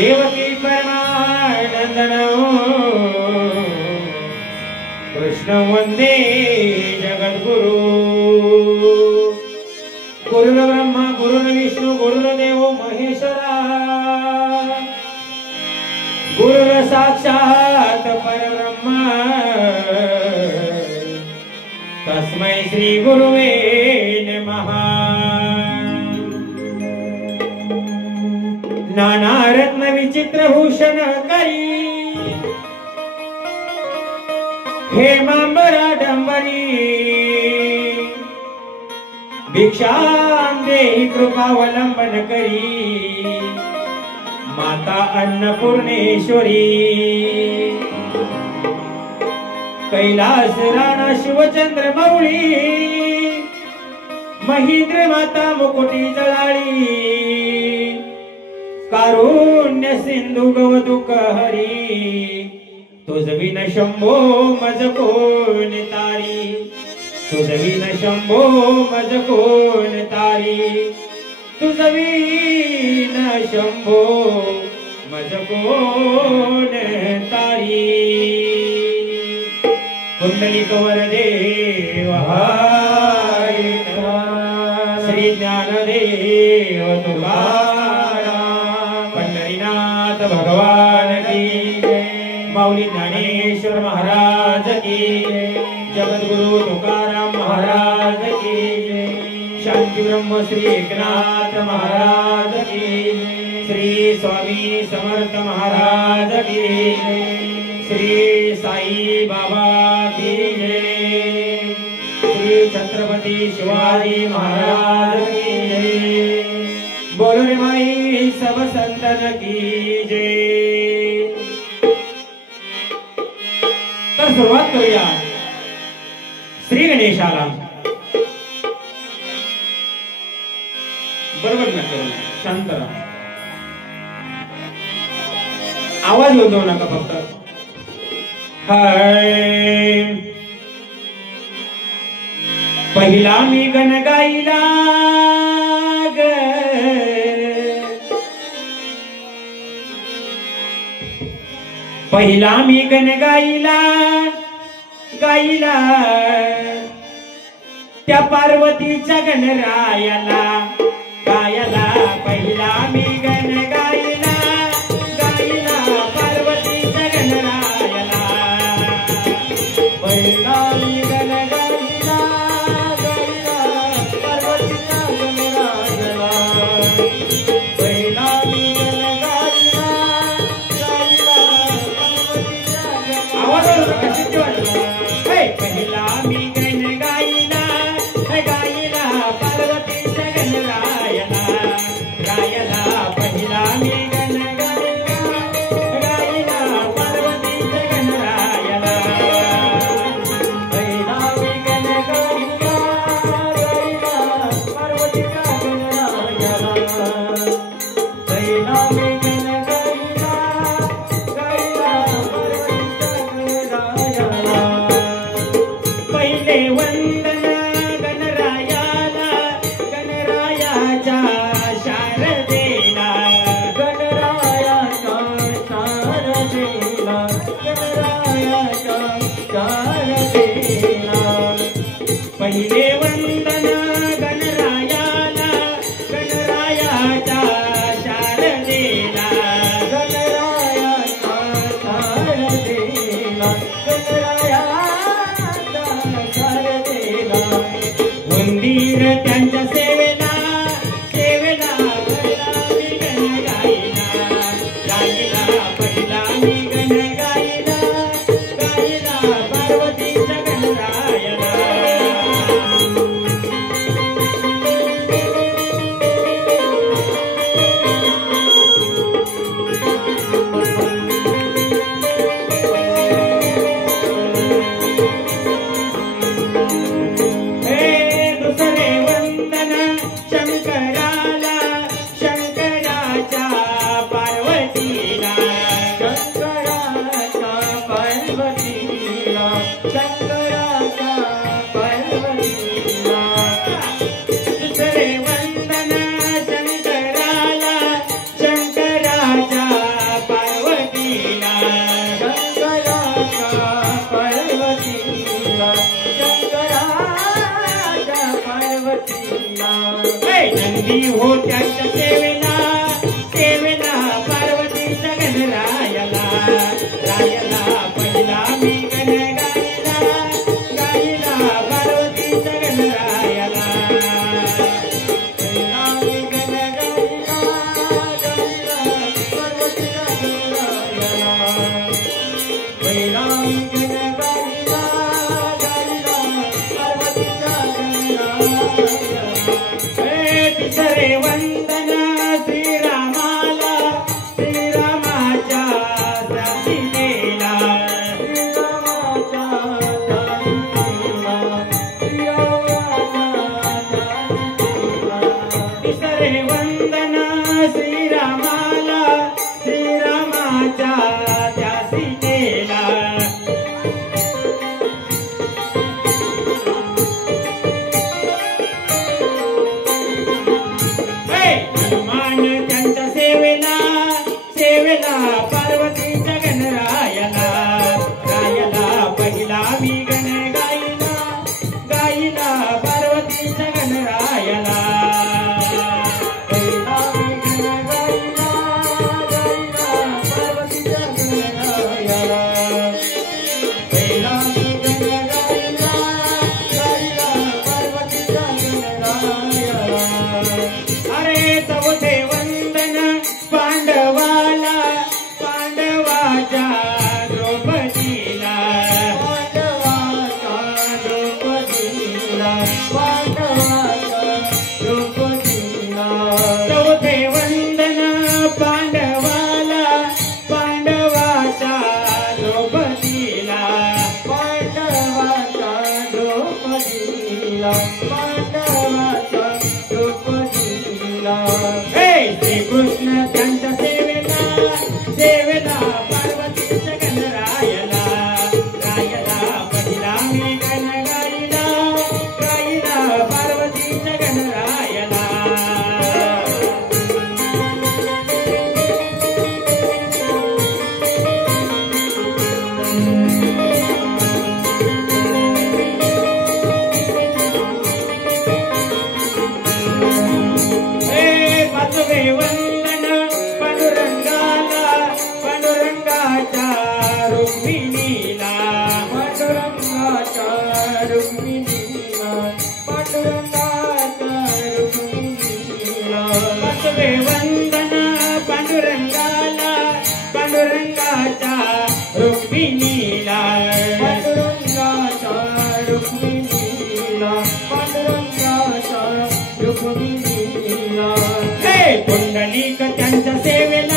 देवकी परमानंदन कृष्ण वंदे जगद्गुरु गुरुर्ब्रह्मा गुरुर्विष्णु गुरुर्देव महेश्वरा गुरुर साक्षात परब्रह्मा तस्मै श्री गुरुवे नमः। नाना रत्न विचित्र भूषण करी हेमांबराडंबरी भिक्षां देहि कृपावलंबन करी माता अन्नपूर्णेश्वरी कैलास राणा शिवचंद्र मौली महेंद्र माता मुकुटी जळाळी कारुण्य सिंधू गवदुक हरी तुझ विन शंभो मज कोण तारी तुझ विन शंभो मज कोण तारी तुझ विन शंभो मज कोण तारी। कुंडलिक वरदेव हाय श्री ज्ञानदेव तुकाराम पंढरीनाथ भगवान की माऊली ज्ञानेश्वर महाराज की जगद्गुरु तुकाराम महाराज की शांती ब्रह्म श्री एकनाथ महाराज की श्री स्वामी समर्थ महाराज की श्री साई बाबा की जय श्री छत्रपति शिवाजी महाराज की जय बोलो रे माई सब संतन की जय। तर सुरुवात करूया श्री गणेशाला। बरोबर ना करू शांत राहा आवाज होतो नका फक्त हाय पहिला मी गण गाईला ग पहिला मी गण गाईला गाईला त्या पार्वतीच्या गणरायाला गायला पहिला मी गण गाईला गाईला पार्वतीच्या गणरायाला पहिला मी गण गाईला गाईला पार्वतीच्या गणरायाला पहिला मी गण गाईला गाईला पार्वतीच्या गणरायाला पहिला मी गण गाईला गाईला पार्वतीच्या गणरायाला गायला पहिला मी गण गाईला गाईला पार्वतीच्या गणरायाला पहिला मी गण गाईला गाईला पार्वतीच्या गणरायाला पहिला मी गण गाईला गाईला पार्वतीच्या गणरायाला पहिले वंदन गणरायाला गणरायाच्या शारदेला गणरायाच्या शारदेला गणरायाच्या शारदेला पहिले वंदन गणरायाला गणरायाच्या शारदेला गणरायाच्या शारदेला गणरायाच्या शारदेला मंदिर त्यांच्या सेवेला सेवेला पहिला मी गण गाईला गाईला पहिला मी गण गाईला गाईला पार्वतीच्या गणरायाला दुसरे वंदन शंकराला शंकराच्या पार्वतीला शंकराच्या मी हो त्यांच्या सेवेला सेवेला पार्वतीच्या गणरायाला रायाला पहिला मी गण गायला गायला पार्वतीच्या गणरायाला पहिला मी गण गायला गायला पार्वतीच्या गणरायाला पहिला मी गण गायला गायला पार्वतीच्या गणरायाला तिसरे वंदन श्रीरामाला श्रीरामाच्या दासीला श्रीरामाच्या दासीला तिसरे वंदन श्रीरामाला श्रीरामाच्या दासीला हनुमान त्यांच्या सेवेला सेवेला पार्वतीच्या गणरायाला रायाला पहिला मी गण गायला गायला पार्वतीच्या गणरायाला पहिला मी गण गायला गायला पार्वतीच्या गणरायाला पहिला मी गण गायला गायला पार्वतीच्या गणरायाला अरे चौथे वंदन पांडवाला पांडवाच्या द्रौपदीला पांडवाच्या द्रौपदीला पांडवाच्या द्रौपदीला चौथे वंदन पांडवाला पांडवाच्या द्रौपदीला पांडवाच्या द्रौपदीला पांडवाच्या द्रौपदीला श्रीकृष्ण त्यांच्या सेवेला सेवेला पार्वतीच्या गणरायाला रायाला पहिला मी गण गायला गायला पार्वतीच्या गणरायाला पाचवे वंदन पांडुरंगाला पांडुरंगाच्या रुक्मिणीला पांडुरंगाच्या रुक्मिणीला पांडुरंगाच्या रुक्मिणीला पाचवे वंदन पांडुरंगाला पांडुरंगाच्या रुक्मिणीला पांडुरंगाच्या रुक्मिणीला पांडुरंगाच्या रुक्मिणीला पुंडलिक त्यांच्या सेवेला